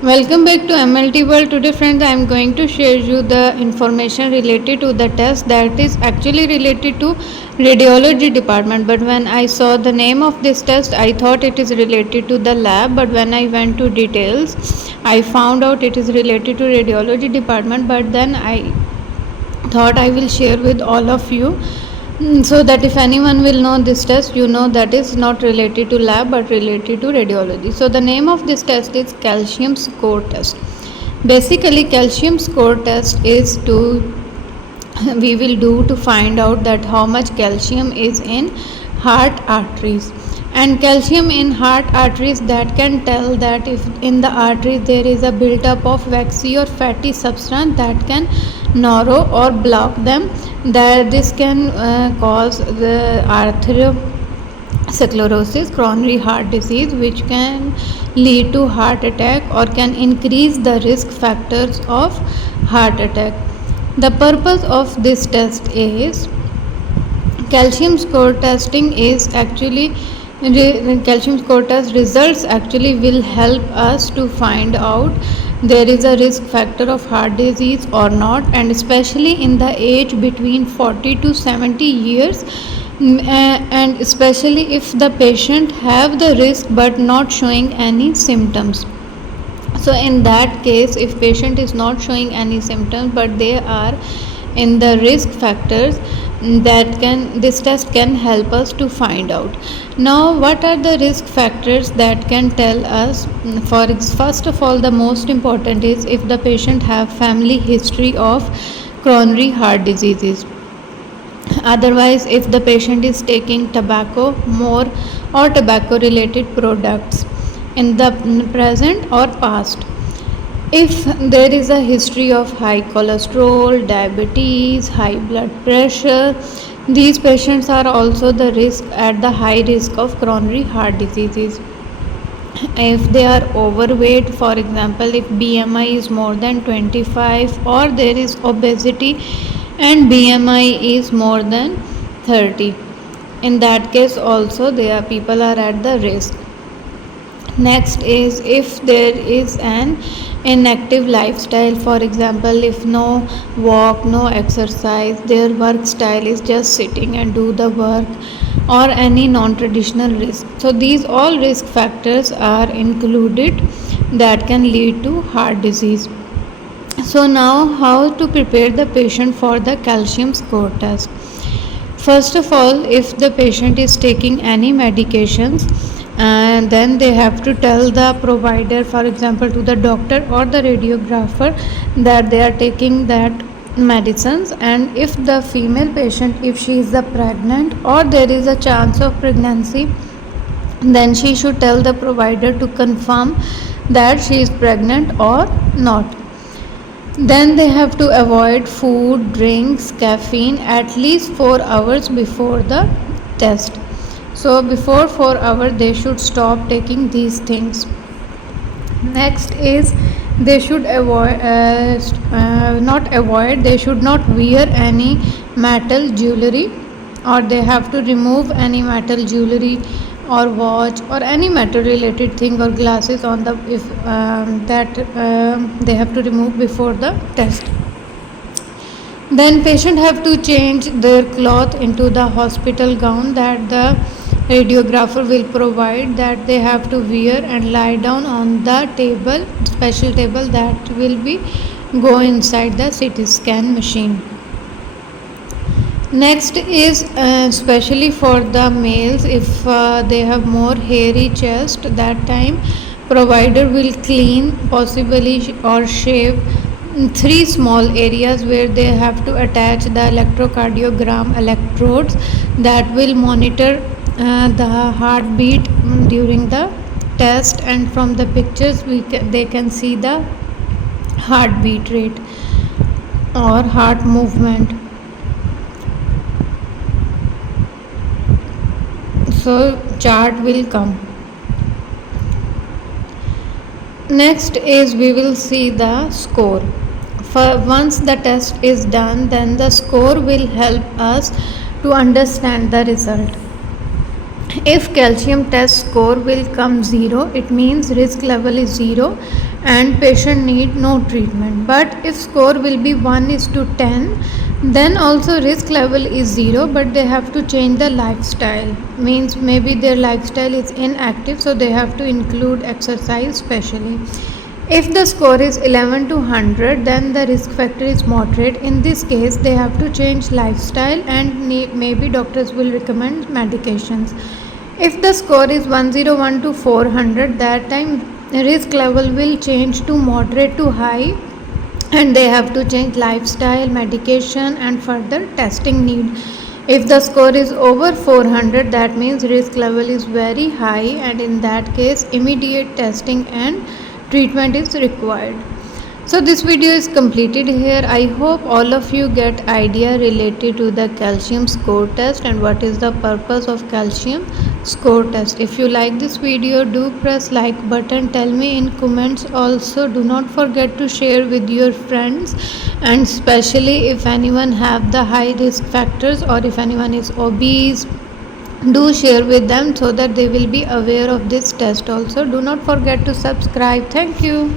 Welcome back to MLT World. Today, friends, I am going to share you the information related to the test that is actually related to radiology department. But when I saw the name of this test, I thought it is related to the lab. But when I went to details, I found out it is related to radiology department. But then I thought I will share with all of you so that if anyone will know this test, you know that is not related to lab but related to radiology. So the name of this test is calcium score test. Basically, calcium score test is to we will do to find out that how much calcium is in heart arteries, and calcium in heart arteries that can tell that if in the arteries there is a built up of waxy or fatty substance that can narrow or block them, that this can cause the atherosclerosis, coronary heart disease, which can lead to heart attack or can increase the risk factors of heart attack. The purpose of this test is calcium score testing is actually calcium score test results actually will help us to find out there is a risk factor of heart disease or not, and especially in the age between 40 to 70 years, and especially if the patient have the risk but not showing any symptoms. So in that case, if patient is not showing any symptoms but they are in the risk factors, that can this test can help us to find out. Now, what are the risk factors that can tell us? For first of all, the most important is if the patient have family history of coronary heart diseases. Otherwise, if the patient is taking tobacco more or tobacco related products in the present or past, if there is a history of high cholesterol, diabetes, high blood pressure, these patients are also the risk at the high risk of coronary heart diseases. If they are overweight, for example, if BMI is more than 25 or there is obesity and BMI is more than 30, in that case also there people are at the risk. Next is if there is an inactive lifestyle, for example, if no walk, no exercise, their work style is just sitting and do the work, or any non-traditional risk. So these all risk factors are included that can lead to heart disease. So now, how to prepare the patient for the calcium score test? First of all, if the patient is taking any medications, and then they have to tell the provider, for example to the doctor or the radiographer, that they are taking that medicines. And if the female patient, if she is the pregnant or there is a chance of pregnancy, then she should tell the provider to confirm that she is pregnant or not. Then they have to avoid food, drinks, caffeine at least 4 hours before the test. So before 4 hours they should stop taking these things. Next is they should they should not wear any metal jewelry, or they have to remove any metal jewelry or watch or any metal related thing or glasses on the if that they have to remove before the test. Then patient have to change their cloth into the hospital gown that the radiographer will provide, that they have to wear and lie down on the table, special table that will be go inside the CT scan machine. Next is especially for the males, if they have more hairy chest, that time provider will clean possibly or shave 3 small areas where they have to attach the electrocardiogram electrodes that will monitor the heartbeat during the test, and from the pictures they can see the heartbeat rate or heart movement. So chart will come. Next is we will see the score. Once the test is done, then the score will help us to understand the result. If calcium test score will come 0, it means risk level is 0 and patient need no treatment. But if score will be 1 is to 10, then also risk level is 0, but they have to change the lifestyle. Means maybe their lifestyle is inactive, so they have to include exercise specially. If the score is 11 to 100, then the risk factor is moderate. In this case, they have to change lifestyle and maybe doctors will recommend medications. If the score is 101 to 400, that time risk level will change to moderate to high and they have to change lifestyle, medication and further testing need. If the score is over 400, that means risk level is very high and in that case immediate testing and treatment is required. So this video is completed here. I hope all of you get idea related to the calcium score test and what is the purpose of calcium score test. If you like this video, do press like button, tell me in comments. Also do not forget to share with your friends, and especially if anyone have the high risk factors or if anyone is obese, do share with them so that they will be aware of this test. Also do not forget to subscribe. Thank you.